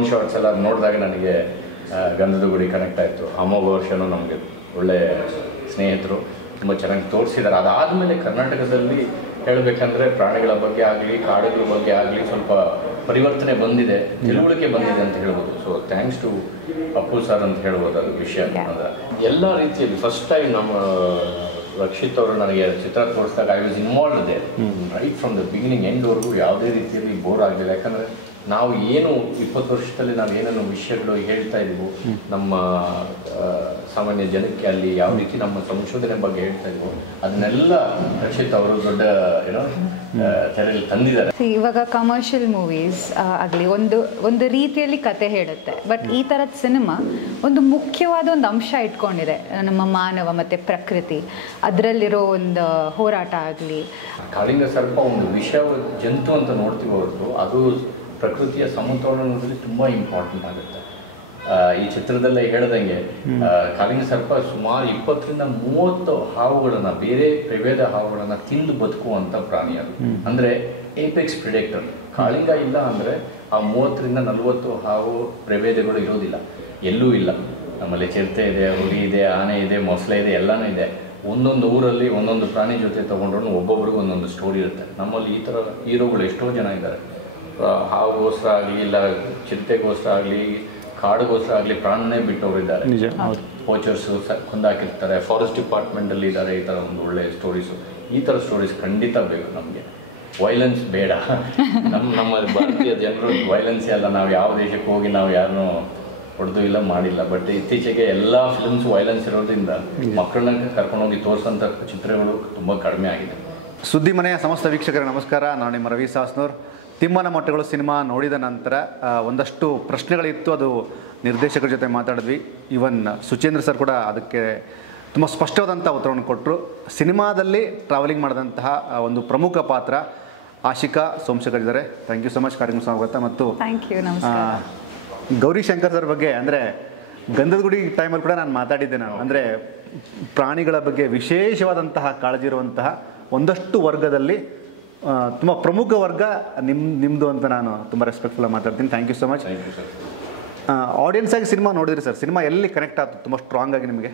Drone shots ಎಲ್ಲ ನೋಡಿದಾಗ ನನಗೆ ಗಂಧದ ಗುಡಿ ಕನೆಕ್ಟ್ ಆಯಿತು. ಅಮೋಘ ವರ್ಷನೂ ನಮಗೆ ಒಳ್ಳೆ ಸ್ನೇಹಿತರು, ತುಂಬ ಚೆನ್ನಾಗಿ ತೋರಿಸಿದ್ದಾರೆ. ಅದಾದಮೇಲೆ ಕರ್ನಾಟಕದಲ್ಲಿ ಹೇಳಬೇಕಂದ್ರೆ ಪ್ರಾಣಿಗಳ ಬಗ್ಗೆ ಆಗಲಿ ಕಾಡುಗಳ ಬಗ್ಗೆ ಆಗಲಿ ಸ್ವಲ್ಪ ಪರಿವರ್ತನೆ ಬಂದಿದೆ, ತಿಳುವಳಿಕೆ ಬಂದಿದೆ ಅಂತ ಹೇಳ್ಬೋದು. So thanks to Appu sir ಅಂತ ಹೇಳ್ಬೋದು ಅದು ವಿಷಯ. ಎಲ್ಲ ರೀತಿಯಲ್ಲಿ ಫಸ್ಟ್ ಟೈಮ್ ನಮ್ಮ ರಕ್ಷಿತ್ ಅವರು ನನಗೆ ಚಿತ್ರ ತೋರಿಸಿದಾಗ I was involved they right from the beginning ಎಂಡ್ವರೆಗೂ. ಯಾವುದೇ ರೀತಿಯಲ್ಲಿ ಬೋರ್ ಆಗಲಿಲ್ಲ. ಯಾಕಂದರೆ ನಾವು ಏನು 20 ವರ್ಷದಲ್ಲಿ ನಾವು ಏನೇನು ವಿಷಯಗಳು ಹೇಳ್ತಾ ಇದ್ವು ನಮ್ಮ ಸಾಮಾನ್ಯ ಜನಕ್ಕೆ, ಅಲ್ಲಿ ಯಾವ ರೀತಿ ನಮ್ಮ ಸಂಶೋಧನೆ ಬಗ್ಗೆ ಹೇಳ್ತಾ ಇದ್ವು, ಅದನ್ನೆಲ್ಲ ರಕ್ಷಿತ್ ಅವರು ದೊಡ್ಡ ತೆರೆಯಲ್ಲಿ ತಂದಿದ್ದಾರೆ. ಇವಾಗ ಕಮರ್ಷಿಯಲ್ ಮೂವೀಸ್ ಆಗಲಿ ಒಂದು ರೀತಿಯಲ್ಲಿ ಕತೆ ಹೇಳುತ್ತೆ, ಬಟ್ ಈ ಥರದ ಸಿನಿಮಾ ಒಂದು ಮುಖ್ಯವಾದ ಒಂದು ಅಂಶ ಇಟ್ಕೊಂಡಿದೆ, ನಮ್ಮ ಮಾನವ ಮತ್ತು ಪ್ರಕೃತಿ, ಅದರಲ್ಲಿರೋ ಒಂದು ಹೋರಾಟ ಆಗಲಿ. ಕಾಳಿಂಗ ಸರ್ಪ ಒಂದು ವಿಷ ಜಂತು ಅಂತ ನೋಡ್ತೀವಿ ಹೊರತು ಅದು ಪ್ರಕೃತಿಯ ಸಮತೋಲನದಲ್ಲಿ ತುಂಬ ಇಂಪಾರ್ಟೆಂಟ್ ಆಗುತ್ತೆ. ಈ ಚಿತ್ರದಲ್ಲೇ ಹೇಳ್ದಂಗೆ ಕಾಳಿಂಗ ಸರ್ಪ ಸುಮಾರು 20ರಿಂದ 30 ಹಾವುಗಳನ್ನು, ಬೇರೆ ಪ್ರಭೇದ ಹಾವುಗಳನ್ನು ತಿಂದು ಬದುಕುವಂಥ ಪ್ರಾಣಿ ಅದು. ಅಂದರೆ ಏಪೆಕ್ಸ್ ಪ್ರಿಡೆಕ್ಟರ್. ಕಾಳಿಂಗ ಇಲ್ಲ ಅಂದರೆ ಆ 30ರಿಂದ 40 ಹಾವು ಪ್ರಭೇದಗಳು ಇರೋದಿಲ್ಲ, ಎಲ್ಲೂ ಇಲ್ಲ. ನಮ್ಮಲ್ಲಿ ಚಿರತೆ ಇದೆ, ಹುಲಿ ಇದೆ, ಆನೆ ಇದೆ, ಮೊಸಳೆ ಇದೆ, ಎಲ್ಲನೂ ಇದೆ. ಒಂದೊಂದು ಊರಲ್ಲಿ ಒಂದೊಂದು ಪ್ರಾಣಿ ಜೊತೆ ತೊಗೊಂಡ್ರೂ ಒಬ್ಬೊಬ್ರಿಗೂ ಒಂದೊಂದು ಸ್ಟೋರಿ ಇರುತ್ತೆ. ನಮ್ಮಲ್ಲಿ ಈ ಥರ ಹೀರೋಗಳು ಎಷ್ಟೋ ಜನ ಇದ್ದಾರೆ. ಹಾವುಗೋಸ್ಕರ ಆಗಲಿ, ಇಲ್ಲ ಚಿರತೆಗೋಸ್ಕರ ಆಗಲಿ, ಕಾಡುಗೋಸ್ಕರ ಆಗಲಿ ಪ್ರಾಣನೇ ಬಿಟ್ಟವರಿದ್ದಾರೆ. ಪೋಚರ್ಸು ಕೊಂದಾಕಿರ್ತಾರೆ, ಫಾರೆಸ್ಟ್ ಡಿಪಾರ್ಟ್ಮೆಂಟಲ್ಲಿ ಇದ್ದಾರೆ. ಈ ಥರ ಒಂದು ಒಳ್ಳೆಯ ಸ್ಟೋರೀಸು, ಈ ಥರ ಸ್ಟೋರೀಸ್ ಖಂಡಿತ ಬೇಕು ನಮಗೆ. ವೈಲೆನ್ಸ್ ಬೇಡ. ನಮ್ಮ ಭಾರತೀಯ ಜನರು ವೈಲೆನ್ಸ್ ಎಲ್ಲ, ನಾವು ಯಾವ ದೇಶಕ್ಕೆ ಹೋಗಿ ನಾವು ಯಾರನ್ನೂ ಹೊಡೆದು ಇಲ್ಲ ಮಾಡಿಲ್ಲ. ಬಟ್ ಇತ್ತೀಚೆಗೆ ಎಲ್ಲ ಫಿಲ್ಮ್ಸ್ ವೈಲೆನ್ಸ್ ಇರೋದ್ರಿಂದ ಮಕ್ಕಳನ್ನ ಕರ್ಕೊಂಡೋಗಿ ತೋರಿಸೋಂಥ ಚಿತ್ರಗಳು ತುಂಬ ಕಡಿಮೆ ಆಗಿದೆ. ಸುದ್ದಿ ಮನೆಯ ಸಮಸ್ತ ವೀಕ್ಷಕರ ನಮಸ್ಕಾರ. ನಾನು ನಿಮ್ಮ ರವಿ ಸಾಸ್ನೂರ್. ತಿಮ್ಮನ ಮೊಟ್ಟೆಗಳು ಸಿನಿಮಾ ನೋಡಿದ ನಂತರ ಒಂದಷ್ಟು ಪ್ರಶ್ನೆಗಳಿತ್ತು, ಅದು ನಿರ್ದೇಶಕರ ಜೊತೆ ಮಾತಾಡಿದ್ವಿ. ಈವನ್ ಸುಚೇಂದ್ರ ಸರ್ ಕೂಡ ಅದಕ್ಕೆ ತುಂಬ ಸ್ಪಷ್ಟವಾದಂಥ ಉತ್ತರವನ್ನು ಕೊಟ್ಟರು. ಸಿನಿಮಾದಲ್ಲಿ ಟ್ರಾವೆಲಿಂಗ್ ಮಾಡಿದಂತಹ ಒಂದು ಪ್ರಮುಖ ಪಾತ್ರ ಆಶಿಕಾ ಸೋಮಶೇಖರ್ ಇದ್ದಾರೆ. ಥ್ಯಾಂಕ್ ಯು ಸೊ ಮಚ್ ಕಾರ್ಯಕ್ರಮ ಸ್ವಾಗತ. ಮತ್ತು ಗೌರಿ ಶಂಕರ್ ಸರ್ ಬಗ್ಗೆ ಅಂದರೆ ಗಂಧದ ಗುಡಿ ಟೈಮಲ್ಲಿ ಕೂಡ ನಾನು ಮಾತಾಡಿದ್ದೆ. ನಾನು ಅಂದರೆ ಪ್ರಾಣಿಗಳ ಬಗ್ಗೆ ವಿಶೇಷವಾದಂತಹ ಕಾಳಜಿ ಇರುವಂತಹ ಒಂದಷ್ಟು ವರ್ಗದಲ್ಲಿ ತುಂಬ ಪ್ರಮುಖ ವರ್ಗ ನಿಮ್ಮದು ಅಂತ ನಾನು ತುಂಬ ರೆಸ್ಪೆಕ್ಟ್ಫುಲ್ ಮಾತಾಡ್ತೀನಿ. Thank you so much. Audience ಆಗಿ ಸಿನಿಮಾ ನೋಡಿದ್ರಿ ಸರ್, ಸಿನಿಮಾ ಎಲ್ಲಿ ಕನೆಕ್ಟ್ ಆಯ್ತು ತುಂಬ ಸ್ಟ್ರಾಂಗ್ ಆಗಿ ನಿಮಗೆ?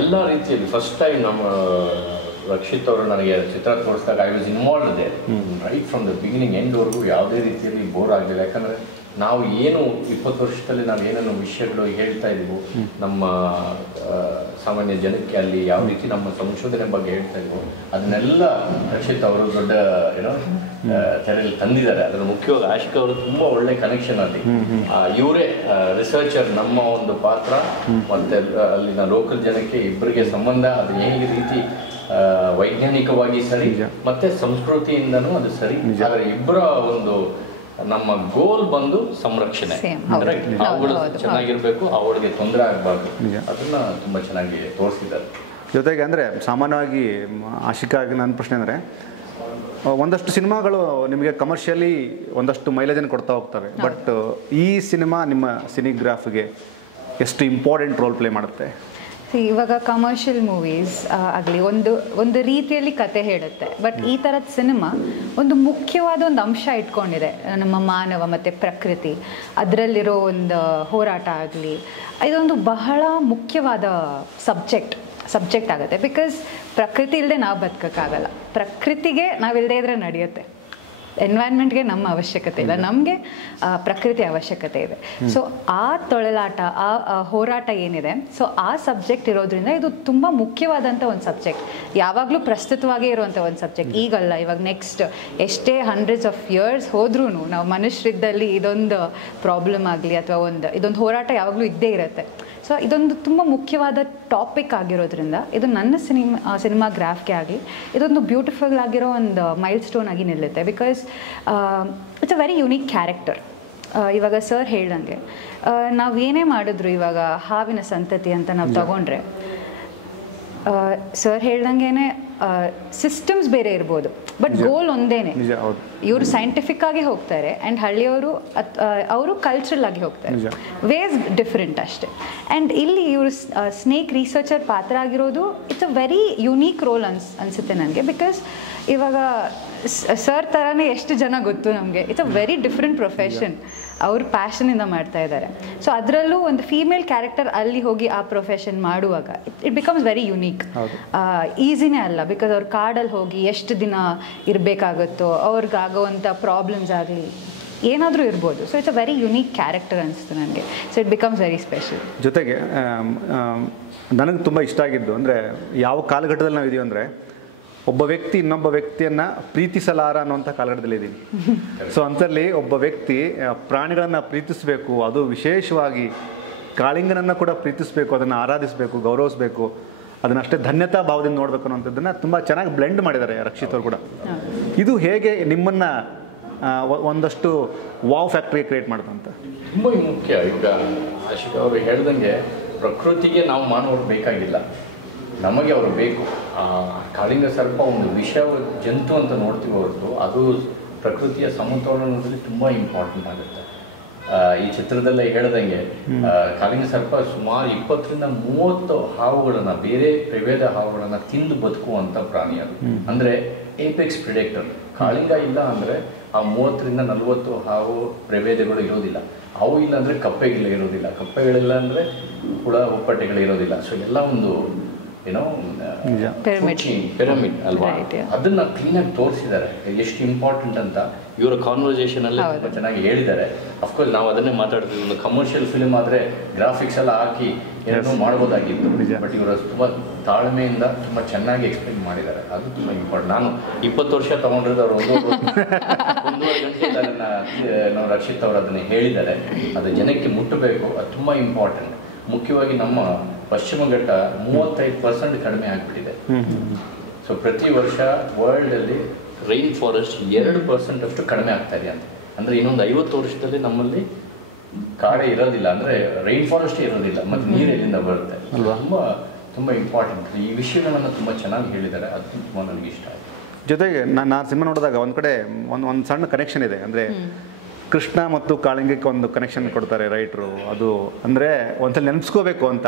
ಎಲ್ಲ ರೀತಿಯಲ್ಲಿ ಫಸ್ಟ್ ಟೈಮ್ ನಮ್ಮ ರಕ್ಷಿತ್ ಅವರು ನನಗೆ ಚಿತ್ರ ತೋರಿಸಿದಾಗ I was involved they right from the beginning ಎಂಡ್ವರೆಗೂ. ಯಾವುದೇ ರೀತಿಯಲ್ಲಿ ಬೋರ್ ಆಗಲಿಲ್ಲ. ಯಾಕಂದರೆ ನಾವು ಏನು 20 ವರ್ಷದಲ್ಲಿ ನಾವು ಏನೇನು ವಿಷಯಗಳು ಹೇಳ್ತಾ ಇದ್ವು ನಮ್ಮ ಸಾಮಾನ್ಯ ಜನಕ್ಕೆ, ಅಲ್ಲಿ ಯಾವ ರೀತಿ ನಮ್ಮ ಸಂಶೋಧನೆ ಬಗ್ಗೆ ಹೇಳ್ತಾ ಇದ್ವು, ಅದನ್ನೆಲ್ಲ ರಕ್ಷಿತ್ ಅವರು ದೊಡ್ಡ ತೆರೆಯಲ್ಲಿ ತಂದಿದ್ದಾರೆ. ಅದರ ಮುಖ್ಯವಾಗಿ ಆಶಿಕಾ ಅವರು ತುಂಬ ಒಳ್ಳೆ ಕನೆಕ್ಷನ್ ಅಲ್ಲಿ. ಇವರೇ ರಿಸರ್ಚರ್, ನಮ್ಮ ಒಂದು ಪಾತ್ರ ಮತ್ತು ಅಲ್ಲಿನ ಲೋಕಲ್ ಜನಕ್ಕೆ ಇಬ್ಬರಿಗೆ ಸಂಬಂಧ, ಅದು ಹೇಗೆ ರೀತಿ ವೈಜ್ಞಾನಿಕವಾಗಿ ಸರಿ ಮತ್ತೆ ಸಂಸ್ಕೃತಿಯಿಂದನೂ ಅದು ಸರಿ. ಆದರೆ ಇಬ್ಬರ ಒಂದು ನಮ್ಮ ಗೋಲ್ ಬಂದು ಸಂರಕ್ಷಣೆ. ಅವುಗಳು ಚೆನ್ನಾಗಿರ್ಬೇಕು, ಅವಳಿಗೆ ತೊಂದರೆ ಆಗಬಾರ್ದು. ಅದನ್ನ ತುಂಬ ಚೆನ್ನಾಗಿ ತೋರಿಸಿದ್ದಾರೆ. ಜೊತೆಗೆ ಅಂದರೆ ಸಾಮಾನ್ಯವಾಗಿ ಆಶಿಕಾಗಿ ನನ್ನ ಪ್ರಶ್ನೆ ಅಂದರೆ, ಒಂದಷ್ಟು ಸಿನಿಮಾಗಳು ನಿಮಗೆ ಕಮರ್ಷಿಯಲಿ ಒಂದಷ್ಟು ಮೈಲೇಜನ್ನು ಕೊಡ್ತಾ ಹೋಗ್ತವೆ, ಬಟ್ ಈ ಸಿನಿಮಾ ನಿಮ್ಮ ಸಿನಿಗ್ರಾಫ್ಗೆ ಎಷ್ಟು ಇಂಪಾರ್ಟೆಂಟ್ ರೋಲ್ ಪ್ಲೇ ಮಾಡುತ್ತೆ? ಇವಾಗ ಕಮರ್ಷಿಯಲ್ ಮೂವೀಸ್ ಆಗಲಿ ಒಂದು ರೀತಿಯಲ್ಲಿ ಕತೆ ಹೇಳುತ್ತೆ, ಬಟ್ ಈ ಥರದ ಸಿನಿಮಾ ಒಂದು ಮುಖ್ಯವಾದ ಒಂದು ಅಂಶ ಇಟ್ಕೊಂಡಿದೆ, ನಮ್ಮ ಮಾನವ ಮತ್ತು ಪ್ರಕೃತಿ, ಅದರಲ್ಲಿರೋ ಒಂದು ಹೋರಾಟ ಆಗಲಿ. ಇದೊಂದು ಬಹಳ ಮುಖ್ಯವಾದ ಸಬ್ಜೆಕ್ಟ್ ಆಗುತ್ತೆ. ಬಿಕಾಸ್ ಪ್ರಕೃತಿ ಇಲ್ಲದೆ ನಾವು ಬದುಕೋಕ್ಕಾಗಲ್ಲ, ಪ್ರಕೃತಿಗೆ ನಾವಿಲ್ಲದೆ ಇದ್ರೆ ನಡೆಯುತ್ತೆ. ಎನ್ವೈರ್ಮೆಂಟ್ಗೆ ನಮ್ಮ ಅವಶ್ಯಕತೆ ಇಲ್ಲ, ನಮಗೆ ಪ್ರಕೃತಿ ಅವಶ್ಯಕತೆ ಇದೆ. ಸೊ ಆ ತೊಳಲಾಟ, ಆ ಹೋರಾಟ ಏನಿದೆ, ಸೊ ಆ ಸಬ್ಜೆಕ್ಟ್ ಇರೋದ್ರಿಂದ ಇದು ತುಂಬ ಮುಖ್ಯವಾದಂಥ ಒಂದು ಸಬ್ಜೆಕ್ಟ್, ಯಾವಾಗಲೂ ಪ್ರಸ್ತುತವಾಗೇ ಇರುವಂಥ ಒಂದು ಸಬ್ಜೆಕ್ಟ್. ಈಗಲ್ಲ, ಇವಾಗ ನೆಕ್ಸ್ಟ್ ಎಷ್ಟೇ ಹಂಡ್ರೆಡ್ಸ್ ಆಫ್ ಇಯರ್ಸ್ ಹೋದ್ರೂ ನಾವು ಮನುಷ್ಯರಿದ್ದಲ್ಲಿ ಇದೊಂದು ಪ್ರಾಬ್ಲಮ್ ಆಗಲಿ ಅಥವಾ ಇದೊಂದು ಹೋರಾಟ ಯಾವಾಗಲೂ ಇದ್ದೇ ಇರುತ್ತೆ. ಸೊ ಇದೊಂದು ತುಂಬ ಮುಖ್ಯವಾದ ಟಾಪಿಕ್ ಆಗಿರೋದ್ರಿಂದ ಇದು ನನ್ನ ಸಿನಿಮಾಗ್ರಾಫ್ಗೆ ಆಗಲಿ ಇದೊಂದು ಬ್ಯೂಟಿಫುಲ್ ಆಗಿರೋ ಒಂದು ಮೈಲ್ ಸ್ಟೋನ್ ಆಗಿ ನಿಲ್ಲುತ್ತೆ. Because it's a very unique character. ಇವಾಗ ಸರ್ ಹೇಳ್ದಂಗೆ ನಾವು ಏನೇ ಮಾಡಿದ್ರು, ಇವಾಗ ಹಾವಿನ ಸಂತತಿ ಅಂತ ನಾವು ತಗೊಂಡ್ರೆ, ಸರ್ ಹೇಳ್ದಂಗೆ ಸಿಸ್ಟಮ್ಸ್ ಬೇರೆ ಇರ್ಬೋದು, ಬಟ್ ಗೋಲ್ ಒಂದೇನೆ. ಇವರು ಸೈಂಟಿಫಿಕ್ ಆಗಿ ಹೋಗ್ತಾರೆ ಆ್ಯಂಡ್ ಹಳ್ಳಿಯವರು ಅವರು ಕಲ್ಚರಲ್ ಆಗಿ ಹೋಗ್ತಾರೆ, ವೇಸ್ ಡಿಫ್ರೆಂಟ್ ಅಷ್ಟೇ. ಆ್ಯಂಡ್ ಇಲ್ಲಿ ಇವರು ಸ್ನೇಕ್ ರಿಸರ್ಚರ್ ಪಾತ್ರ ಆಗಿರೋದು it's a very unique role ಅನಿಸುತ್ತೆ ನನಗೆ. ಬಿಕಾಸ್ ಇವಾಗ ಸರ್ ಥರನೇ ಎಷ್ಟು ಜನ ಗೊತ್ತು ನಮಗೆ, it's a very different profession. ಅವ್ರ ಪ್ಯಾಷನಿಂದ ಮಾಡ್ತಾ ಇದ್ದಾರೆ. ಸೊ ಅದರಲ್ಲೂ ಒಂದು ಫೀಮೇಲ್ ಕ್ಯಾರೆಕ್ಟರ್ ಅಲ್ಲಿ ಹೋಗಿ ಆ ಪ್ರೊಫೆಷನ್ ಮಾಡುವಾಗ ಇಟ್ ಬಿಕಮ್ಸ್ ವೆರಿ ಯುನೀಕ್. ಈಸಿನೇ ಅಲ್ಲ, ಬಿಕಾಸ್ ಅವ್ರು ಕಾಡಲ್ಲಿ ಹೋಗಿ ಎಷ್ಟು ದಿನ ಇರಬೇಕಾಗುತ್ತೋ, ಅವ್ರಿಗಾಗುವಂಥ ಪ್ರಾಬ್ಲಮ್ಸ್ ಆಗಲಿ ಏನಾದರೂ ಇರ್ಬೋದು. So it's a very unique character ಅನಿಸ್ತು ನನಗೆ. So it becomes very special. ಜೊತೆಗೆ ನನಗೆ ತುಂಬ ಇಷ್ಟ ಆಗಿದ್ದು ಅಂದರೆ ಯಾವ ಕಾಲಘಟ್ಟದಲ್ಲಿ ನಾವು ಇದೀವಿ ಅಂದರೆ ಒಬ್ಬ ವ್ಯಕ್ತಿ ಇನ್ನೊಬ್ಬ ವ್ಯಕ್ತಿಯನ್ನು ಪ್ರೀತಿಸಲಾರ ಅನ್ನೋಂಥ ಕಾಲಘಟ್ಟದಲ್ಲಿ ಇದ್ದೀವಿ. ಸೊ ಅಂಥಲ್ಲಿ ಒಬ್ಬ ವ್ಯಕ್ತಿ ಪ್ರಾಣಿಗಳನ್ನು ಪ್ರೀತಿಸಬೇಕು, ಅದು ವಿಶೇಷವಾಗಿ ಕಾಳಿಂಗನನ್ನು ಕೂಡ ಪ್ರೀತಿಸಬೇಕು, ಅದನ್ನು ಆರಾಧಿಸಬೇಕು, ಗೌರವಿಸಬೇಕು, ಅದನ್ನು ಅಷ್ಟೇ ಧನ್ಯತಾ ಭಾವದಿಂದ ನೋಡಬೇಕು ಅನ್ನೋಂಥದ್ದನ್ನು ತುಂಬ ಚೆನ್ನಾಗಿ ಬ್ಲೆಂಡ್ ಮಾಡಿದ್ದಾರೆ ರಕ್ಷಿತ್ ಅವರು ಕೂಡ. ಇದು ಹೇಗೆ ನಿಮ್ಮನ್ನು ಒಂದಷ್ಟು ವಾವ್ ಫ್ಯಾಕ್ಟ್ರಿ ಕ್ರಿಯೇಟ್ ಮಾಡ್ತಂತ? ತುಂಬ ಮುಖ್ಯ. ಈಗ ಆಶಿಕ್ ಅವರು ಹೇಳ್ದಂಗೆ ಪ್ರಕೃತಿಗೆ ನಾವು ಮಾನವರು ಬೇಕಾಗಿಲ್ಲ, ನಮಗೆ ಅವರು ಬೇಕು. ಕಾಳಿಂಗ ಸರ್ಪ ಒಂದು ವಿಷ ಜಂತು ಅಂತ ನೋಡ್ತೀವಿ ಹೊರತು ಅದು ಪ್ರಕೃತಿಯ ಸಮತೋಲನದಲ್ಲಿ ತುಂಬ ಇಂಪಾರ್ಟೆಂಟ್ ಆಗುತ್ತೆ. ಈ ಚಿತ್ರದಲ್ಲೇ ಹೇಳ್ದಂಗೆ ಕಾಳಿಂಗ ಸರ್ಪ ಸುಮಾರು 20ರಿಂದ 30 ಹಾವುಗಳನ್ನು, ಬೇರೆ ಪ್ರಭೇದ ಹಾವುಗಳನ್ನು ತಿಂದು ಬದುಕುವಂಥ ಪ್ರಾಣಿ ಅದು. ಅಂದರೆ ಏಪೆಕ್ಸ್ ಪ್ರಿಡೆಕ್ಟರ್. ಕಾಳಿಂಗ ಇಲ್ಲ ಅಂದರೆ ಆ 30ರಿಂದ 40 ಹಾವು ಪ್ರಭೇದಗಳು ಇರೋದಿಲ್ಲ. ಹಾವು ಇಲ್ಲ ಅಂದರೆ ಕಪ್ಪೆಗಿಲ್ಲ ಇರೋದಿಲ್ಲ, ಕಪ್ಪೆಗಳಿಲ್ಲ ಅಂದರೆ ಹುಳ ಹುಪ್ಪಟೆಗಳು ಇರೋದಿಲ್ಲ. ಸೊ ಎಲ್ಲ ಒಂದು ಏನೋ ಪಿರಮಿಡ್ ಅಲ್ವಾ, ಅದನ್ನ ಕ್ಲೀನಾಗಿ ತೋರಿಸಿದ್ದಾರೆ ಎಷ್ಟು ಇಂಪಾರ್ಟೆಂಟ್ ಅಂತ. ಇವರ ಕಾನ್ವರ್ಸೇಷನಲ್ಲಿ ತುಂಬ ಚೆನ್ನಾಗಿ ಹೇಳಿದ್ದಾರೆ. ಅಫ್ಕೋರ್ಸ್ ನಾವು ಅದನ್ನೇ ಮಾತಾಡ್ತೀವಿ. ಒಂದು ಕಮರ್ಷಿಯಲ್ ಫಿಲ್ಮ್ ಆದರೆ ಗ್ರಾಫಿಕ್ಸ್ ಎಲ್ಲ ಹಾಕಿ ಏನೋ ಮಾಡ್ಬೋದಾಗಿತ್ತು, ಬಟ್ ಇವರು ತುಂಬ ತಾಳ್ಮೆಯಿಂದ ತುಂಬ ಚೆನ್ನಾಗಿ ಎಕ್ಸ್ಪ್ಲೇನ್ ಮಾಡಿದ್ದಾರೆ. ಅದು ತುಂಬ ಇಂಪಾರ್ಟೆಂಟ್. ನಾನು 20 ವರ್ಷ ತೊಗೊಂಡಿರೋದು ಅವರು 1.5 ಗಂಟೆಯಿಂದ ಅದನ್ನು ನಾವು ರಕ್ಷಿತ್ ಅವರು ಅದನ್ನು ಹೇಳಿದ್ದಾರೆ. ಅದು ಜನಕ್ಕೆ ಮುಟ್ಟಬೇಕು, ಅದು ತುಂಬ ಇಂಪಾರ್ಟೆಂಟ್. ಮುಖ್ಯವಾಗಿ ನಮ್ಮ ಪಶ್ಚಿಮ ಘಟ್ಟ 35% ಕಡಿಮೆ ಆಗಿಬಿಟ್ಟಿದೆ. ಸೊ ಪ್ರತಿ ವರ್ಷ ವರ್ಲ್ಡಲ್ಲಿ ರೈನ್ ಫಾರೆಸ್ಟ್ 2% ಅಷ್ಟು ಕಡಿಮೆ ಆಗ್ತಾ ಇದೆ ಅಂತ. ಅಂದರೆ ಇನ್ನೊಂದು 50 ವರ್ಷದಲ್ಲಿ ನಮ್ಮಲ್ಲಿ ಕಾಡೇ ಇರೋದಿಲ್ಲ, ಅಂದರೆ ರೈನ್ ಫಾರೆಸ್ಟೇ ಇರೋದಿಲ್ಲ, ಮತ್ತು ನೀರು ಎಲ್ಲಿಂದ ಬರುತ್ತೆ ಅಲ್ವಾ. ತುಂಬ ಇಂಪಾರ್ಟೆಂಟ್ ಈ ವಿಷಯಗಳನ್ನು ತುಂಬ ಚೆನ್ನಾಗಿ ಹೇಳಿದ್ದಾರೆ. ಅದು ತುಂಬ ನನಗೆ ಇಷ್ಟ ಆಯಿತು. ಜೊತೆಗೆ ನಾನು ಸಿನಿಮಾ ನೋಡಿದಾಗ ಒಂದು ಕಡೆ ಒಂದು ಸಣ್ಣ ಕನೆಕ್ಷನ್ ಇದೆ. ಅಂದರೆ ಕೃಷ್ಣ ಮತ್ತು ಕಾಳಿಂಗಕ್ಕೆ ಒಂದು ಕನೆಕ್ಷನ್ ಕೊಡ್ತಾರೆ ರೈಟ್ರು. ಅದು ಅಂದರೆ ಒಂದ್ಸಲ ನೆನೆಸ್ಕೋಬೇಕು ಅಂತ.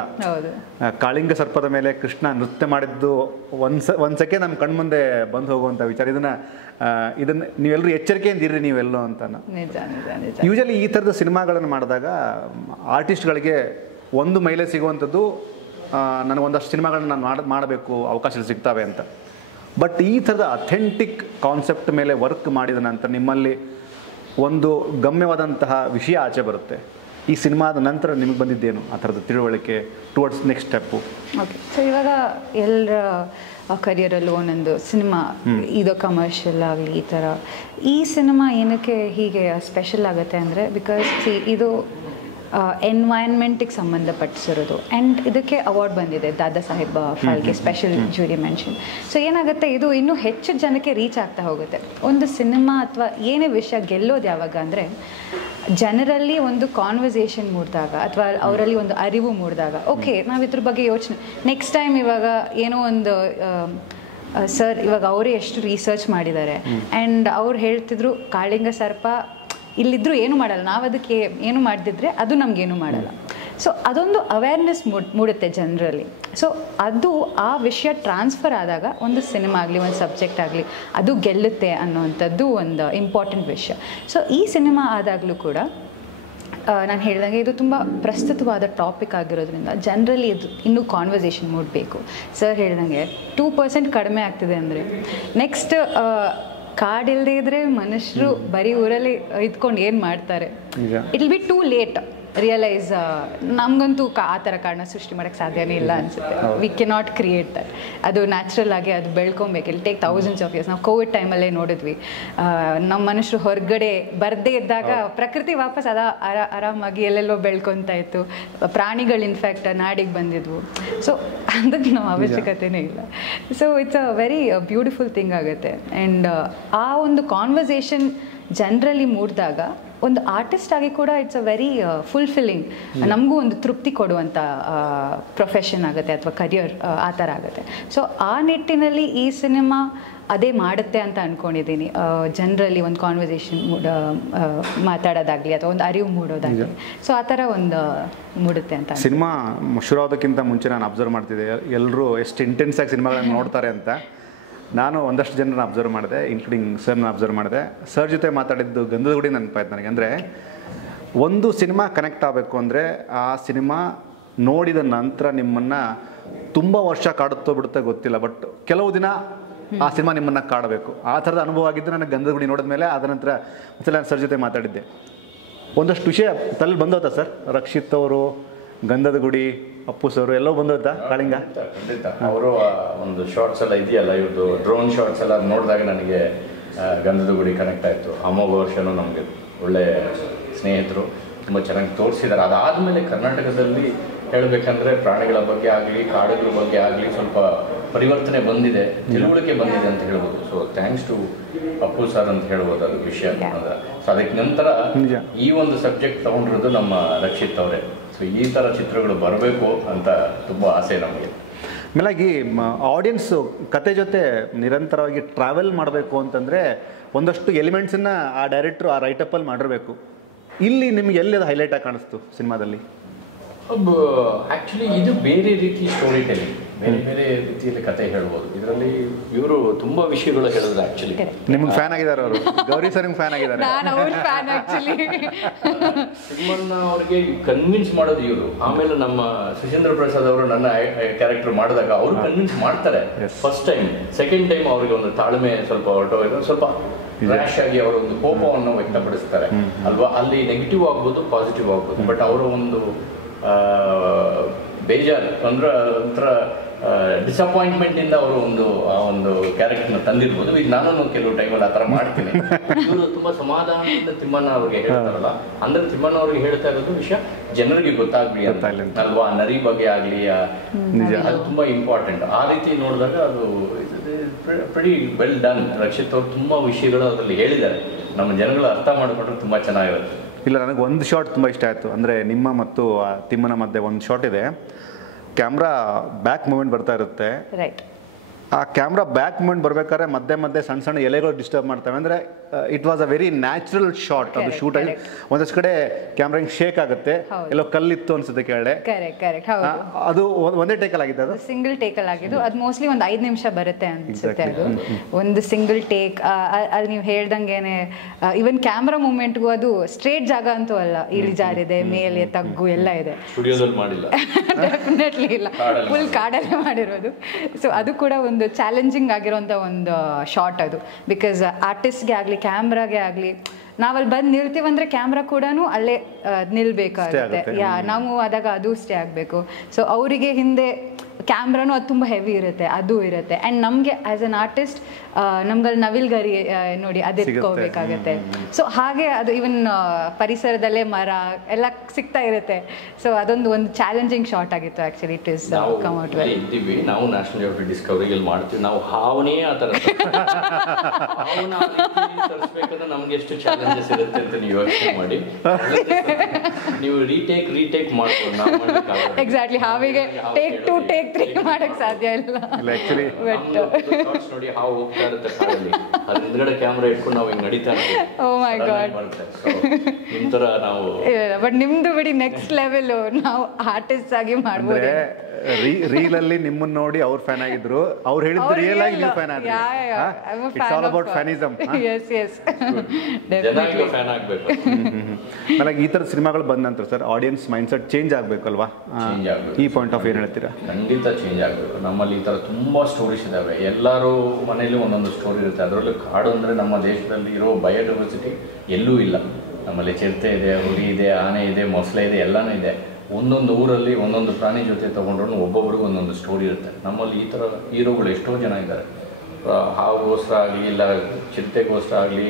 ಕಾಳಿಂಗ ಸರ್ಪದ ಮೇಲೆ ಕೃಷ್ಣ ನೃತ್ಯ ಮಾಡಿದ್ದು ಒಂದು ಸೆಕೆಂಡ್ ನಮ್ಮ ಕಣ್ಮುಂದೆ ಬಂದು ಹೋಗುವಂಥ ವಿಚಾರ. ಇದನ್ನು ನೀವೆಲ್ಲರೂ ಎಚ್ಚರಿಕೆಯಿಂದ ಇರ್ರಿ ನೀವೆಲ್ಲೋ ಅಂತ. ಯೂಶಲಿ ಈ ಥರದ ಸಿನಿಮಾಗಳನ್ನು ಮಾಡಿದಾಗ ಆರ್ಟಿಸ್ಟ್ಗಳಿಗೆ ಒಂದು ಮೈಲೇಜ್ ಸಿಗುವಂಥದ್ದು, ನನಗೊಂದಷ್ಟು ಸಿನಿಮಾಗಳನ್ನ ನಾನು ಮಾಡಬೇಕು, ಅವಕಾಶಗಳು ಸಿಗ್ತವೆ ಅಂತ. ಬಟ್ ಈ ಥರದ ಅಥೆಂಟಿಕ್ ಕಾನ್ಸೆಪ್ಟ್ ಮೇಲೆ ವರ್ಕ್ ಮಾಡಿದ ನಂತರ ನಿಮ್ಮಲ್ಲಿ ಒಂದು ಗಮ್ಯವಾದಂತಹ ವಿಷಯ ಆಚೆ ಬರುತ್ತೆ. ಈ ಸಿನಿಮಾದ ನಂತರ ನಿಮಗೆ ಬಂದಿದ್ದೇನು ಆ ಥರದ ತಿಳುವಳಿಕೆ towards next step? Okay, so ಇವಾಗ ಎಲ್ಲರ ಕರಿಯರಲ್ಲೂ ಒಂದೊಂದು ಸಿನಿಮಾ, ಇದು ಕಮರ್ಷಿಯಲ್ ಆಗಲಿ ಈ ಥರ. ಈ ಸಿನಿಮಾ ಏನಕ್ಕೆ ಹೀಗೆ ಸ್ಪೆಷಲ್ ಆಗುತ್ತೆ ಅಂದರೆ ಬಿಕಾಸ್ ಇದು ಎನ್ವೈರ್ನ್ಮೆಂಟಿಗೆ ಸಂಬಂಧಪಟ್ಟಿಸಿರೋದು. ಆ್ಯಂಡ್ ಇದಕ್ಕೆ ಅವಾರ್ಡ್ ಬಂದಿದೆ, Dada Saheb Phalke special jury mention. So ಏನಾಗುತ್ತೆ, ಇದು ಇನ್ನೂ ಹೆಚ್ಚು ಜನಕ್ಕೆ ರೀಚ್ ಆಗ್ತಾ ಹೋಗುತ್ತೆ. ಒಂದು ಸಿನಿಮಾ ಅಥವಾ ಏನೇ ವಿಷಯ ಗೆಲ್ಲೋದು ಯಾವಾಗ ಅಂದರೆ ಜನರಲ್ಲಿ ಒಂದು ಕಾನ್ವರ್ಸೇಷನ್ ಮೂಡಿದಾಗ ಅಥವಾ ಅವರಲ್ಲಿ ಒಂದು ಅರಿವು ಮೂಡಿದಾಗ, ಓಕೆ ನಾವು ಇದ್ರ ಬಗ್ಗೆ ಯೋಚನೆ ನೆಕ್ಸ್ಟ್ ಟೈಮ್ ಇವಾಗ ಏನೋ ಒಂದು ಸರ್ ಇವಾಗ ಅವರೇ ಎಷ್ಟು ರಿಸರ್ಚ್ ಮಾಡಿದ್ದಾರೆ ಆ್ಯಂಡ್ ಅವ್ರು ಹೇಳ್ತಿದ್ರು ಕಾಳಿಂಗ ಸರ್ಪ ಇಲ್ಲಿದ್ದರೂ ಏನು ಮಾಡಲ್ಲ, ನಾವು ಅದಕ್ಕೆ ಏನು ಮಾಡದಿದ್ರೆ ಅದು ನಮಗೇನು ಮಾಡಲ್ಲ. ಸೊ ಅದೊಂದು ಅವೇರ್ನೆಸ್ ಮೂಡುತ್ತೆ ಜನರಲ್ಲಿ. ಸೊ ಅದು ಆ ವಿಷಯ ಟ್ರಾನ್ಸ್ಫರ್ ಆದಾಗ ಒಂದು ಸಿನಿಮಾ ಆಗಲಿ ಒಂದು ಸಬ್ಜೆಕ್ಟ್ ಆಗಲಿ ಅದು ಗೆಲ್ಲುತ್ತೆ ಅನ್ನೋವಂಥದ್ದು ಒಂದು ಇಂಪಾರ್ಟೆಂಟ್ ವಿಷಯ. ಸೊ ಈ ಸಿನಿಮಾ ಆದಾಗಲೂ ಕೂಡ ನಾನು ಹೇಳ್ದಂಗೆ ಇದು ತುಂಬ ಪ್ರಸ್ತುತವಾದ ಟಾಪಿಕ್ ಆಗಿರೋದ್ರಿಂದ ಜನರಲ್ಲಿ ಇದು ಇನ್ನೂ ಕಾನ್ವರ್ಸೇಷನ್ ಮೂಡಬೇಕು. ಸರ್ ಹೇಳ್ದಂಗೆ 2% ಕಡಿಮೆ ಆಗ್ತಿದೆ ಅಂದರೆ ನೆಕ್ಸ್ಟ್ ಕಾಡಿಲ್ಲದೆ ಇದ್ರೆ ಮನುಷ್ಯರು ಬರೀ ಊರಲ್ಲಿ ಇದ್ಕೊಂಡು ಏನು ಮಾಡ್ತಾರೆ? It will be too late realise. ನಮಗಂತೂ ಆ ಥರ ಕಾರಣ ಸೃಷ್ಟಿ ಮಾಡೋಕ್ಕೆ ಸಾಧ್ಯನೇ ಇಲ್ಲ ಅನಿಸುತ್ತೆ. We cannot create that. ಅದು ನ್ಯಾಚುರಲ್ ಆಗಿ ಅದು ಬೆಳ್ಕೊಬೇಕು. ಇಲ್ ಟೇಕ್ ಥೌಸಂಡ್ಸ್ ಆಫ್ ಇಯರ್ಸ್. ನಾವು ಕೋವಿಡ್ ಟೈಮಲ್ಲೇ ನೋಡಿದ್ವಿ, ನಮ್ಮ ಮನುಷ್ಯರು ಹೊರಗಡೆ ಬರದೇ ಇದ್ದಾಗ ಪ್ರಕೃತಿ ವಾಪಸ್ ಆರಾಮಾಗಿ ಎಲ್ಲೆಲ್ಲೋ ಬೆಳ್ಕೊತಾ ಇತ್ತು. ಪ್ರಾಣಿಗಳು ಇನ್ಫ್ಯಾಕ್ಟ್ ನಾಡಿಗೆ ಬಂದಿದ್ವು. ಸೊ ಅದಕ್ಕೆ ನಾವು ಅವಶ್ಯಕತೆಯೇ ಇಲ್ಲ. So it's a very beautiful thing ಆಗುತ್ತೆ. ಆ್ಯಂಡ್ ಆ ಒಂದು ಕಾನ್ವರ್ಸೇಷನ್ ಜನರಲ್ಲಿ ಮೂಡಿದಾಗ ಒಂದು ಆರ್ಟಿಸ್ಟ್ ಆಗಿ ಕೂಡ ಇಟ್ಸ್ ಅ ವೆರಿ ಫುಲ್ಫಿಲ್ಲಿಂಗ್, ನಮಗೂ ಒಂದು ತೃಪ್ತಿ ಕೊಡುವಂಥ ಪ್ರೊಫೆಷನ್ ಆಗುತ್ತೆ ಅಥವಾ ಕರಿಯರ್ ಆ ಥರ ಆಗುತ್ತೆ. ಸೊ ಆ ನಿಟ್ಟಿನಲ್ಲಿ ಈ ಸಿನಿಮಾ ಅದೇ ಮಾಡುತ್ತೆ ಅಂತ ಅಂದ್ಕೊಂಡಿದ್ದೀನಿ. ಜನರಲ್ಲಿ ಒಂದು ಕಾನ್ವರ್ಸೇಷನ್ ಮಾತಾಡೋದಾಗಲಿ ಅಥವಾ ಒಂದು ಅರಿವು ಮೂಡೋದಾಗಲಿ, ಸೊ ಆ ಥರ ಒಂದು ಮೂಡುತ್ತೆ ಅಂತ. ಸಿನಿಮಾ ಶುರುವಾಗೋದಕ್ಕಿಂತ ಮುಂಚೆ ನಾನು ಅಬ್ಸರ್ವ್ ಮಾಡ್ತಿದ್ದೆ ಎಲ್ಲರೂ ಎಷ್ಟು ಇಂಟೆನ್ಸ್ ಆಗಿ ಸಿನಿಮಾಗಳನ್ನು ನೋಡ್ತಾರೆ ಅಂತ. ನಾನು ಒಂದಷ್ಟು ಜನರನ್ನ ಅಬ್ಸರ್ವ್ ಮಾಡಿದೆ, ಇನ್ಕ್ಲೂಡಿಂಗ್ ಸರ್ನ ಅಬ್ಸರ್ವ್ ಮಾಡಿದೆ. ಸರ್ ಜೊತೆ ಮಾತಾಡಿದ್ದು ಗಂಧದ ಗುಡಿ ನೆನಪಾಯ್ತು ನನಗೆ. ಅಂದರೆ ಒಂದು ಸಿನಿಮಾ ಕನೆಕ್ಟ್ ಆಗಬೇಕು ಅಂದರೆ ಆ ಸಿನಿಮಾ ನೋಡಿದ ನಂತರ ನಿಮ್ಮನ್ನು ತುಂಬ ವರ್ಷ ಕಾಡುತ್ತೋ ಬಿಡುತ್ತೋ ಗೊತ್ತಿಲ್ಲ, ಬಟ್ ಕೆಲವು ದಿನ ಆ ಸಿನಿಮಾ ನಿಮ್ಮನ್ನು ಕಾಡಬೇಕು. ಆ ಥರದ ಅನುಭವ ಆಗಿದ್ದು ನನಗೆ ಗಂಧದ ಗುಡಿ ನೋಡಿದ ಮೇಲೆ. ಅದ ನಂತರ ಒಂದ್ಸಲ ನಾನು ಸರ್ ಜೊತೆ ಮಾತಾಡಿದ್ದೆ, ಒಂದಷ್ಟು ವಿಷಯ ತಲೆ ಬಂದೋತಾ ಸರ್? ರಕ್ಷಿತ್ ಅವರು, ಗಂಧದ ಗುಡಿ, ಅಪ್ಪು ಸರ್ ಎಲ್ಲೋ ಬಂದೋತಾ ಕಾಳಿಂಗ? ಖಂಡಿತ. ಅವರು ಒಂದು ಶಾರ್ಟ್ಸ್ ಎಲ್ಲ ಇದೆಯಲ್ಲ, ಇವ್ರದ್ದು ಡ್ರೋನ್ ಶಾರ್ಟ್ಸ್ ಎಲ್ಲ ನೋಡಿದಾಗ ನನಗೆ ಗಂಧದ ಗುಡಿ ಕನೆಕ್ಟ್ ಆಯಿತು. ಅಮೋಘ ವರ್ಷನೂ ನಮಗೆ ಒಳ್ಳೆ ಸ್ನೇಹಿತರು, ತುಂಬ ಚೆನ್ನಾಗಿ ತೋರಿಸಿದ್ದಾರೆ. ಅದಾದಮೇಲೆ ಕರ್ನಾಟಕದಲ್ಲಿ ಹೇಳಬೇಕಂದ್ರೆ ಪ್ರಾಣಿಗಳ ಬಗ್ಗೆ ಆಗಲಿ, ಕಾಡುಗಳ ಬಗ್ಗೆ ಆಗಲಿ ಸ್ವಲ್ಪ ಪರಿವರ್ತನೆ ಬಂದಿದೆ, ತಿಳುವಳಿಕೆ ಬಂದಿದೆ ಅಂತ ಹೇಳ್ಬೋದು. So thanks to Appu sir ಅಂತ ಹೇಳ್ಬೋದು ಅದು ವಿಷಯ. ಸೊ ಅದಕ್ಕೆ ನಂತರ ಈ ಒಂದು ಸಬ್ಜೆಕ್ಟ್ ತೊಗೊಂಡಿರೋದು ನಮ್ಮ ರಕ್ಷಿತ್ ಅವರೇ. ಸೊ ಈ ಥರ ಚಿತ್ರಗಳು ಬರಬೇಕು ಅಂತ ತುಂಬ ಆಸೆ ನಮಗೆ. ಮೇಲಾಗಿ ಆಡಿಯನ್ಸು ಕತೆ ಜೊತೆ ನಿರಂತರವಾಗಿ ಟ್ರಾವೆಲ್ ಮಾಡಬೇಕು ಅಂತಂದರೆ ಒಂದಷ್ಟು ಎಲಿಮೆಂಟ್ಸನ್ನು ಆ ಡೈರೆಕ್ಟ್ರು ಆ ರೈಟಪ್ಪಲ್ಲಿ ಮಾಡಿರಬೇಕು. ಇಲ್ಲಿ ನಿಮ್ಗೆ ಎಲ್ಲಿ ಅದು ಹೈಲೈಟ್ ಆಗಿ ಕಾಣಿಸ್ತು ಸಿನಿಮಾದಲ್ಲಿ? ಆ್ಯಕ್ಚುಲಿ ಇದು ಬೇರೆ ರೀತಿ ಸ್ಟೋರಿ ಟೆಲಿಂಗ್, ಬೇರೆ ಬೇರೆ ರೀತಿಯಲ್ಲಿ ಕತೆ ಹೇಳ್ಬೋದು. ಇದರಲ್ಲಿ ಇವರು ತುಂಬ ವಿಷಯಗಳು ಹೇಳಿದ್ರು. ಆ್ಯಕ್ಚುಲಿ ನಿಮ್ಗೆ ಫ್ಯಾನ್ ಆಗಿದ್ದಾರೆ ಅವರು, ಗೌರಿ ಸರ್ ನಿಮ್ಗೆ ಫ್ಯಾನ್ ಆಗಿದ್ದಾರೆ. ತಿಮ್ಮಣ್ಣ ಅವ್ರಿಗೆ ಕನ್ವಿನ್ಸ್ ಮಾಡೋದು ಇವರು. ಆಮೇಲೆ ನಮ್ಮ ಸುಚೇಂದ್ರ ಪ್ರಸಾದ್ ಅವರು ನನ್ನ ಕ್ಯಾರೆಕ್ಟರ್ ಮಾಡಿದಾಗ ಅವರು ಕನ್ವಿನ್ಸ್ ಮಾಡ್ತಾರೆ ಫಸ್ಟ್ ಟೈಮ್. ಸೆಕೆಂಡ್ ಟೈಮ್ ಅವ್ರಿಗೆ ಒಂದು ತಾಳ್ಮೆ ಸ್ವಲ್ಪ ಹೊರಟೋಗಿದ್ರು, ಸ್ವಲ್ಪ ರ್ಯಾಶ್ ಆಗಿ ಅವರ ಒಂದು ಕೋಪವನ್ನು ವ್ಯಕ್ತಪಡಿಸ್ತಾರೆ ಅಲ್ವಾ. ಅಲ್ಲಿ ನೆಗೆಟಿವ್ ಆಗ್ಬೋದು, ಪಾಸಿಟಿವ್ ಆಗ್ಬೋದು, ಬಟ್ ಅವರ ಒಂದು ಬೇಜಾರು ಅಂದ್ರೆ ಒಂಥರ ಡಿಸಪಾಯಿಂಟ್ಮೆಂಟಿಂದ ಅವರು ಆ ಒಂದು ಕ್ಯಾರೆಕ್ಟರ್ನ ತಂದಿರ್ಬೋದು. ಈಗ ನಾನು ಕೆಲವು ಟೈಮಲ್ಲಿ ಆ ಥರ ಮಾಡ್ತೀನಿ. ಇವರು ತುಂಬ ಸಮಾಧಾನದಿಂದ ತಿಮ್ಮಣ್ಣ ಅವ್ರಿಗೆ ಹೇಳ್ತಾರಲ್ಲ, ಅಂದ್ರೆ ತಿಮ್ಮಣ್ಣ ಅವ್ರಿಗೆ ಹೇಳ್ತಾ ಇರೋದು ವಿಷಯ ಜನರಿಗೆ ಗೊತ್ತಾಗ್ಲಿ ಅಂತ ಅಲ್ವಾ. ನರಿ ಬಗ್ಗೆ ಆಗಲಿ ಅದು ತುಂಬ ಇಂಪಾರ್ಟೆಂಟ್. ಆ ರೀತಿ ನೋಡಿದಾಗ ಅದು ಪ್ರೆಡಿ ವೆಲ್ ಡನ್. ರಕ್ಷಿತ್ ಅವರು ತುಂಬ ವಿಷಯಗಳು ಅದರಲ್ಲಿ ಹೇಳಿದ್ದಾರೆ, ನಮ್ಮ ಜನಗಳು ಅರ್ಥ ಮಾಡಿಕೊಂಡ್ರೆ ತುಂಬ ಚೆನ್ನಾಗಿರುತ್ತೆ. ಇಲ್ಲ, ನನಗೆ ಒಂದು ಶಾಟ್ ತುಂಬ ಇಷ್ಟ ಆಯಿತು. ಅಂದರೆ ನಿಮ್ಮ ಮತ್ತು ತಿಮ್ಮನ ಮಧ್ಯೆ ಒಂದು ಶಾಟ್ ಇದೆ, ಕ್ಯಾಮ್ರಾ ಬ್ಯಾಕ್ ಮೂಮೆಂಟ್ ಬರ್ತಾ ಇರುತ್ತೆ. ಆ ಕ್ಯಾಮ್ರಾ ಬ್ಯಾಕ್ ಮೂಮೆಂಟ್ ಬರ್ಬೇಕಾದ್ರೆ ಮಧ್ಯೆ ಮಧ್ಯೆ ಸಣ್ಣ ಸಣ್ಣ ಎಲೆಗಳು ಡಿಸ್ಟರ್ಬ್ ಮಾಡ್ತವೆ. ಅಂದರೆ it was a very natural shot. ಅದು ಶೂಟ್ ಆಗಿ ಒಂದಷ್ಟು ಕಡೆ ಕ್ಯಾಮ್ರಾ ಹಿಂಗೆ ಶೇಕ್ ಆಗುತ್ತೆ, ಎಲ್ಲೋ ಕಲ್ಲಿತ್ತು ಅನ್ಸುತ್ತೆ ಕೆಳಗಡೆ. ಅದು ಒಂದೇ ಟೇಕಲ್ ಆಗಿದೆ, ಅದು ಸಿಂಗಲ್ ಟೇಕಲ್ ಆಗಿದ್ದು. ಅದು ಮೋಸ್ಟ್ಲಿ ಒಂದು 5 ನಿಮಿಷ ಬರುತ್ತೆ ಅನ್ಸುತ್ತೆ. ಅದು ಒಂದು ಸಿಂಗಲ್ ಟೇಕ್. ಅಲ್ಲಿ ನೀವು ಹೇಳ್ದಂಗೆನೆ ಇವನ್ ಕ್ಯಾಮ್ರಾ ಮೂಮೆಂಟ್ಗೂ ಅದು ಸ್ಟ್ರೇಟ್ ಜಾಗ ಅಂತೂ ಅಲ್ಲ, ಇಳಿಜಾರಿದೆ, ಮೇಲೆ ತಗ್ಗು ಎಲ್ಲ ಇದೆ. ಸ್ಟುಡಿಯೋದಲ್ಲಿ ಮಾಡಿಲ್ಲ, ಡೆಫಿನೆಟ್ಲಿ ಇಲ್ಲ, ಫುಲ್ ಕಾಡಲ್ಲೇ ಮಾಡಿರೋದು. ಸೊ ಅದು ಕೂಡ ಒಂದು ಚಾಲೆಂಜಿಂಗ್ ಆಗಿರೋಂಥ ಒಂದು ಶಾಟ್ ಅದು. ಬಿಕಾಸ್ ಆರ್ಟಿಸ್ಟ್ಗೆ ಆಗಲಿ ಕ್ಯಾಮ್ರಾಗೆ ಆಗಲಿ ನಾವಲ್ಲಿ ಬಂದು ನಿಲ್ತೀವಂದ್ರೆ ಕ್ಯಾಮ್ರಾ ಕೂಡ ಅಲ್ಲೇ ನಿಲ್ಬೇಕಾಗುತ್ತೆ. ನಾವು ಆದಾಗ ಅದು ಸ್ಟೇ ಆಗಬೇಕು. ಸೊ ಅವರಿಗೆ ಹಿಂದೆ ಕ್ಯಾಮ್ರಾನು ಅದು ತುಂಬ ಹೆವಿ ಇರುತ್ತೆ, ಅದು ಇರುತ್ತೆ. ಆ್ಯಂಡ್ ನಮಗೆ ಆ್ಯಸ್ ಅನ್ ಆರ್ಟಿಸ್ಟ್ ನಮ್ಗಲ್ಲಿ ನವಿಲ್ಗರಿ ನೋಡಿ ಅದು ಎತ್ಕೋಬೇಕಾಗತ್ತೆ. ಸೊ ಹಾಗೆ ಅದು ಈವನ್ ಪರಿಸರದಲ್ಲೇ ಮರ ಎಲ್ಲ ಸಿಗ್ತಾ ಇರುತ್ತೆ. ಸೊ ಅದೊಂದು ಚಾಲೆಂಜಿಂಗ್ ಶಾಟ್ ಆಗಿತ್ತು. Actually it is come out well. ಇದ್ದೀವಿ ನಾವು ನ್ಯಾಷನಲ್ ಜಿಯೋಗ್ರಫಿ ಡಿಸ್ಕವರಿಯಲ್ಲಿ ಮಾಡ್ತೀವಿ, ನಾವು ಹಾವನೇ ಆ ಥರ ತರಿಸ್ಬೇಕಂದ್ರೆ ನಮ್ಗೆ ಎಷ್ಟು ಚಾಲೆಂಜಸ್ ಇರುತ್ತೆ ಅಂತ ನೀವು ಯೋಚನೆ ಮಾಡಿ. ನೀವು ರೀಟೇಕ್ ಮಾಡ್ಕೊಂಡು ನಾವು ಎಕ್ಸಾಕ್ಟ್ಲಿ ಹಾವಿಗೆ ಟೇಕ್ 2 ಟೇಕ್ 3 ಮಾಡಕ್ ಸಾಧ್ಯ ಇಲ್ಲ. ನೋಡಿ ಹಾವು ಹೋಗ್ತಾ ಇರುತ್ತೆ ಕಾಡಲ್ಲಿ, ಅದ್ರ ಹಿಂದ್ಗಡೆ ಕ್ಯಾಮ್ರಾ ಇಟ್ಕೊಂಡು ನಾವು ಹಿಂಗ್ ನಡೀತಾ ಇರ್ತೀವಿ. ಓ ಮೈ ಗಾಡ್, ನಿಮ್ ತರ ನಾವು. ಬಟ್ ನಿಮ್ದು ಬಿಡಿ ನೆಕ್ಸ್ಟ್ ಲೆವೆಲ್. ನಾವು ಆರ್ಟಿಸ್ಟ್ ಆಗಿ ಮಾಡ್ಬೋದು. ರೀಲಲ್ಲಿ ನಿಮ್ಮನ್ನ ನೋಡಿ ಅವ್ರ ಫ್ಯಾನ್ ಆಗಿದ್ರು, ಅವ್ರು ಹೇಳಿದ್ರು ರಿಯಲ್ ಆಗಿ ನೀವು ಫ್ಯಾನ್ ಆದ್ರಿ. It's all about fanism. ಜನರಿಗೆ ಫ್ಯಾನ್ ಆಗಬೇಕು. ನನಗೆ ಈ ಥರ ಸಿನಿಮಾಗಳು ಬಂದ ನಂತರ ಸರ್ ಆಡಿಯನ್ಸ್ ಮೈಂಡ್ಸೆಟ್ ಚೇಂಜ್ ಆಗಬೇಕಲ್ವಾ? ಈ ಪಾಯಿಂಟ್ ಆಫ್ ಏನು ಹೇಳ್ತೀರಾ? ಖಂಡಿತ ಚೇಂಜ್ ಆಗಬೇಕು. ನಮ್ಮಲ್ಲಿ ಈ ಥರ ತುಂಬ ಸ್ಟೋರೀಸ್ ಇದ್ದಾವೆ. ಎಲ್ಲರೂ ಮನೆಯಲ್ಲಿ ಒಂದೊಂದು ಸ್ಟೋರಿ ಇರುತ್ತೆ. ಅದರಲ್ಲೂ ಕಾಡು ಅಂದರೆ ನಮ್ಮ ದೇಶದಲ್ಲಿ ಇರೋ ಬಯೋಡೈವರ್ಸಿಟಿ ಎಲ್ಲೂ ಇಲ್ಲ. ನಮ್ಮಲ್ಲಿ ಚಿರತೆ ಇದೆ, ಹುಲಿ ಇದೆ, ಆನೆ ಇದೆ, ಮೊಸಳೆ ಇದೆ, ಎಲ್ಲನೂ ಇದೆ. ಒಂದೊಂದು ಊರಲ್ಲಿ ಒಂದೊಂದು ಪ್ರಾಣಿ ಜೊತೆ ತೊಗೊಂಡ್ರು ಒಬ್ಬೊಬ್ರಿಗೂ ಒಂದೊಂದು ಸ್ಟೋರಿ ಇರುತ್ತೆ. ನಮ್ಮಲ್ಲಿ ಈ ಥರ ಹೀರೋಗಳು ಎಷ್ಟೋ ಜನ ಇದ್ದಾರೆ. ಹಾವುಗೋಸ್ಕರ ಆಗಲಿ, ಇಲ್ಲ ಚಿರತೆಗೋಸ್ಕರ ಆಗಲಿ,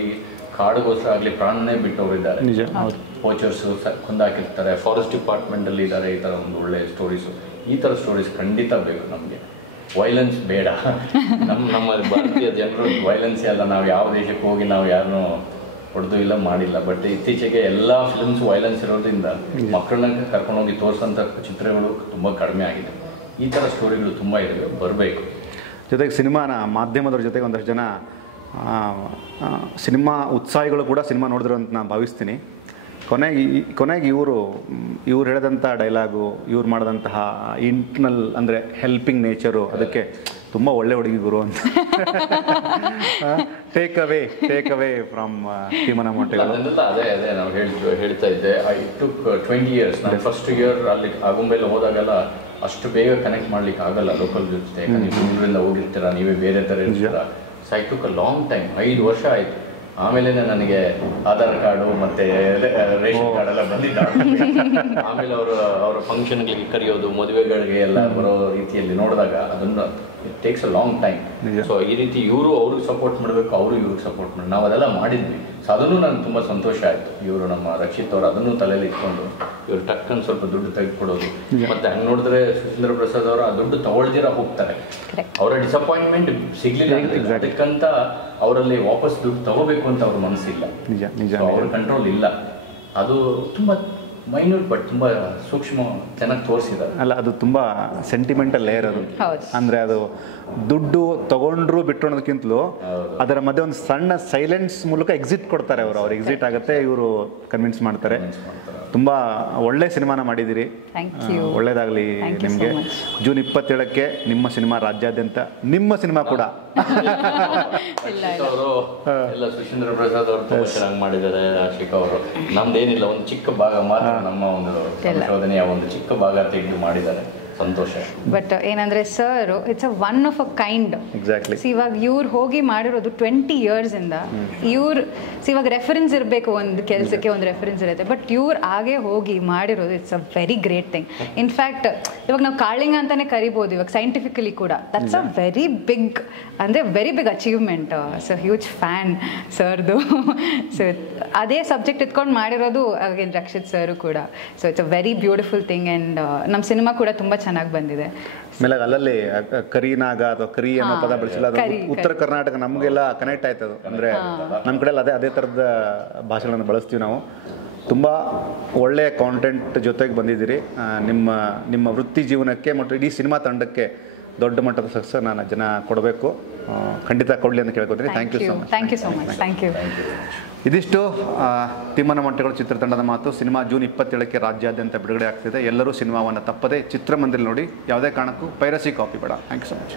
ಕಾಡುಗೋಸ್ಕರ ಆಗಲಿ ಪ್ರಾಣನೇ ಬಿಟ್ಟವರಿದ್ದಾರೆ. ಪೋಚರ್ಸು ಕೊಂದಾಕಿರ್ತಾರೆ, ಫಾರೆಸ್ಟ್ ಡಿಪಾರ್ಟ್ಮೆಂಟಲ್ಲಿ ಇದ್ದಾರೆ. ಈ ಥರ ಒಂದು ಒಳ್ಳೆ ಸ್ಟೋರೀಸು, ಈ ಥರ ಸ್ಟೋರೀಸ್ ಖಂಡಿತ ಬೇಕು ನಮಗೆ. ವೈಲೆನ್ಸ್ ಬೇಡ. ನಮ್ಮ ಭಾರತೀಯ ಜನರು ವೈಲೆನ್ಸೇ ಅಲ್ಲ. ನಾವು ಯಾವ ದೇಶಕ್ಕೆ ಹೋಗಿ ನಾವು ಯಾರನ್ನೂ ಹೊಡೆದು ಇಲ್ಲ ಮಾಡಿಲ್ಲ. ಬಟ್ ಇತ್ತೀಚೆಗೆ ಎಲ್ಲ ಫಿಲ್ಮ್ಸ್ ವೈಲೆನ್ಸ್ ಇರೋದ್ರಿಂದ ಮಕ್ಕಳನ್ನ ಕರ್ಕೊಂಡೋಗಿ ತೋರಿಸೋಂಥ ಚಿತ್ರಗಳು ತುಂಬ ಕಡಿಮೆ ಆಗಿದೆ. ಈ ಥರ ಸ್ಟೋರಿಗಳು ತುಂಬ ಇದೆ, ಬರಬೇಕು. ಜೊತೆಗೆ ಸಿನಿಮಾನ ಮಾಧ್ಯಮದವ್ರ ಜೊತೆಗೆ ಒಂದಷ್ಟು ಜನ ಸಿನಿಮಾ ಉತ್ಸಾಹಿಗಳು ಕೂಡ ಸಿನಿಮಾ ನೋಡಿದ್ರು ಅಂತ ನಾನು ಭಾವಿಸ್ತೀನಿ. ಕೊನೆಗೆ ಇವರು ಹೇಳಿದಂಥ ಡೈಲಾಗು, ಇವ್ರು ಮಾಡಿದಂತಹ ಇಂಟರ್ನಲ್ ಅಂದರೆ ಹೆಲ್ಪಿಂಗ್ ನೇಚರು, ಅದಕ್ಕೆ ತುಂಬ ಒಳ್ಳೆ ಹುಡುಗಿ ಗುರು ಅಂತ. ಟೇಕ್ ಅವೇ ಫ್ರಮ್ ತಿಮ್ಮನ ಮೊಟ್ಟೆಗಳು. ಅದನ್ನೆಲ್ಲ ಅದೇ ನಾವು ಹೇಳ್ತಾ ಇದ್ದೆ. I took 20 years. ನಾನು ಫಸ್ಟ್ ಇಯರ್ ಅಲ್ಲಿ ಆಗುಂಬೆಲ್ಲ ಹೋದಾಗೆಲ್ಲ ಅಷ್ಟು ಬೇಗ ಕನೆಕ್ಟ್ ಮಾಡ್ಲಿಕ್ಕೆ ಆಗಲ್ಲ ಲೋಕಲ್ ಜೊತೆ. ನೀವು ಊರಿಂದ ಹೋಗಿರ್ತೀರ, ನೀವೇ ಬೇರೆ ಥರ ಇರ್ತೀರ. So I took a long time, 5 ವರ್ಷ ಆಯಿತು. ಆಮೇಲೆ ನನಗೆ ಆಧಾರ್ ಕಾರ್ಡು ಮತ್ತು ರೇಷನ್ ಕಾರ್ಡ್ ಎಲ್ಲ ಬಂದಿದ್ದ. ಆಮೇಲೆ ಅವರ ಫಂಕ್ಷನ್ಗಳಿಗೆ ಕರೆಯೋದು, ಮದುವೆಗಳಿಗೆ ಎಲ್ಲ ಬರೋ ರೀತಿಯಲ್ಲಿ ನೋಡಿದಾಗ ಅದನ್ನು it takes a long time. So ಈ ರೀತಿ ಅವ್ರಿಗೆ ಸಪೋರ್ಟ್ ಮಾಡಬೇಕು, ಅವರು ಇವ್ರಿಗೆ ಸಪೋರ್ಟ್ ಮಾಡಿ ನಾವು ಅದೆಲ್ಲ ಮಾಡಿದ್ವಿ. ಸೊ ಅದನ್ನು ನನಗೆ ತುಂಬ ಸಂತೋಷ ಆಯಿತು. ಇವರು ನಮ್ಮ ರಕ್ಷಿತ್ ಅವರು ಅದನ್ನು ತಲೆಯಲ್ಲಿ ಇಟ್ಕೊಂಡು ಇವರು ಟಕ್ಕನ್ನು ಸ್ವಲ್ಪ ದುಡ್ಡು ತೆಗೆದುಕೊಡೋದು. ಮತ್ತು ಹಂಗೆ ನೋಡಿದ್ರೆ ಸುಚೇಂದ್ರ ಪ್ರಸಾದ್ ಅವರು ಆ ದುಡ್ಡು ತಗೊಳ್ದಿರ ಹೋಗ್ತಾರೆ. ಅವರ ಡಿಸಪಾಯಿಂಟ್ಮೆಂಟ್ ಸಿಗಲಿಲ್ಲ, ಅದಕ್ಕಂತ ಅವರಲ್ಲಿ ವಾಪಸ್ ದುಡ್ಡು ತಗೋಬೇಕು ಅಂತ ಅವ್ರ ಮನಸ್ಸಿಲ್ಲ. ಅವ್ರ ಕಂಟ್ರೋಲ್ ಇಲ್ಲ. ಅದು ತುಂಬ ಮೈನ್ಯೂಟ್ ಬಟ್ ತುಂಬ ಸೂಕ್ಷ್ಮ, ಚೆನ್ನಾಗಿ ತೋರಿಸಿದ್ದಾರೆ. ಅಲ್ಲ, ಅದು ತುಂಬ ಸೆಂಟಿಮೆಂಟಲ್ ಲೇಯರ್ ಅದು. ಅಂದರೆ ಅದು ದುಡ್ಡು ತಗೊಂಡ್ರು ಬಿಟ್ಟು ಅನ್ನೋದಕ್ಕಿಂತಲೂ ಅದರ ಮಧ್ಯೆ ಒಂದು ಸಣ್ಣ ಸೈಲೆನ್ಸ್ ಮೂಲಕ ಎಕ್ಸಿಟ್ ಕೊಡ್ತಾರೆ. ಅವ್ರು ಎಕ್ಸಿಟ್ ಆಗುತ್ತೆ, ಇವರು ಕನ್ವಿನ್ಸ್ ಮಾಡ್ತಾರೆ. ತುಂಬ ಒಳ್ಳೆ ಸಿನಿಮಾನ ಮಾಡಿದ್ದೀರಿ, ಒಳ್ಳೇದಾಗಲಿ ನಿಮಗೆ. ಜೂನ್ 27ಕ್ಕೆ ನಿಮ್ಮ ಸಿನಿಮಾ ರಾಜ್ಯಾದ್ಯಂತ, ನಿಮ್ಮ ಸಿನಿಮಾ ಕೂಡ. ಅವರು ಎಲ್ಲ ಸುಚೇಂದ್ರ ಪ್ರಸಾದ್ ಅವರು ತುಂಬ ಚೆನ್ನಾಗಿ ಮಾಡಿದ್ದಾರೆ. ಆಶಿಕಾ ಅವರು ನಮ್ದೇನಿಲ್ಲ, ಒಂದು ಚಿಕ್ಕ ಭಾಗ ಮಾತ್ರ, ನಮ್ಮ ಒಂದು ಸಂಶೋಧನೆಯ ಒಂದು ಚಿಕ್ಕ ಭಾಗ ತೆಗೆದು ಮಾಡಿದ್ದಾರೆ. ಸಂತೋಷ. ಬಟ್ ಏನಂದ್ರೆ sir it's a one of a kind. Exactly. ಇವಾಗ ಇವ್ರು ಹೋಗಿ ಮಾಡಿರೋದು 20 years ಇಂದ. ಇವಾಗ ರೆಫರೆನ್ಸ್ ಇರಬೇಕು, ಒಂದು ಕೆಲಸಕ್ಕೆ ಒಂದು ರೆಫರೆನ್ಸ್ ಇರುತ್ತೆ. ಬಟ್ ಇವ್ರು ಹಾಗೆ ಹೋಗಿ ಮಾಡಿರೋದು it's a very great thing. In fact ಇವಾಗ ನಾವು ಕಾಳಿಂಗ ಅಂತಾನೆ ಕರಿಬೋದು ಇವಾಗ ಸೈಂಟಿಫಿಕಲಿ ಕೂಡ. ದಟ್ಸ್ ಅ ವೆರಿ ಬಿಗ್, ಅಂದರೆ very big achievement. So huge fan ಸರ್ದು. ಸೊ ಅದೇ ಸಬ್ಜೆಕ್ಟ್ ಇಟ್ಕೊಂಡು ಮಾಡಿರೋದು ಅಗೇನ್ ರಕ್ಷಿತ್ ಸರ್ ಕೂಡ. So it's a very beautiful thing. And ನಮ್ಮ ಸಿನಿಮಾ ಕೂಡ ತುಂಬ ಚೆನ್ನಾಗಿ ಬಂದಿದೆ. ಆಮೇಲೆ ಅಲ್ಲಲ್ಲಿ ಕರಿನಾಗ ಅಥವಾ ಕರಿ ಅನ್ನೋ ಪದ ಬಳಸಿಲ್ಲ. ಉತ್ತರ ಕರ್ನಾಟಕ ನಮಗೆಲ್ಲ ಕನೆಕ್ಟ್ ಆಯ್ತದು. ಅಂದರೆ ನಮ್ಮ ಕಡೆಯಲ್ಲಿ ಅದೇ ಥರದ ಭಾಷೆಗಳನ್ನು ಬಳಸ್ತೀವಿ ನಾವು. ತುಂಬ ಒಳ್ಳೆಯ ಕಾಂಟೆಂಟ್ ಜೊತೆಗೆ ಬಂದಿದ್ದೀರಿ. ನಿಮ್ಮ ವೃತ್ತಿ ಜೀವನಕ್ಕೆ ಮತ್ತು ಇಡೀ ಸಿನಿಮಾ ತಂಡಕ್ಕೆ ದೊಡ್ಡ ಮಟ್ಟದ ಸಕ್ಸಸ್ ನಾನು ಜನ ಕೊಡಬೇಕು, ಖಂಡಿತ ಕೊಡಲಿ ಅಂತ ಕೇಳ್ಕೊತೀನಿ. Thank you so much. Thank you. ಇದಿಷ್ಟು ತಿಮ್ಮನ ಮೊಟ್ಟೆಗಳು ಚಿತ್ರತಂಡದ ಮಾತು. ಸಿನಿಮಾ ಜೂನ್ 27ಕ್ಕೆ ರಾಜ್ಯಾದ್ಯಂತ ಬಿಡುಗಡೆ ಆಗ್ತಿದೆ. ಎಲ್ಲರೂ ಸಿನಿಮಾವನ್ನು ತಪ್ಪದೆ ಚಿತ್ರಮಂದಿರ ನೋಡಿ. ಯಾವುದೇ ಕಾರಣಕ್ಕೂ ಪೈರಸಿ ಕಾಪಿ ಬೇಡ. Thank you so much.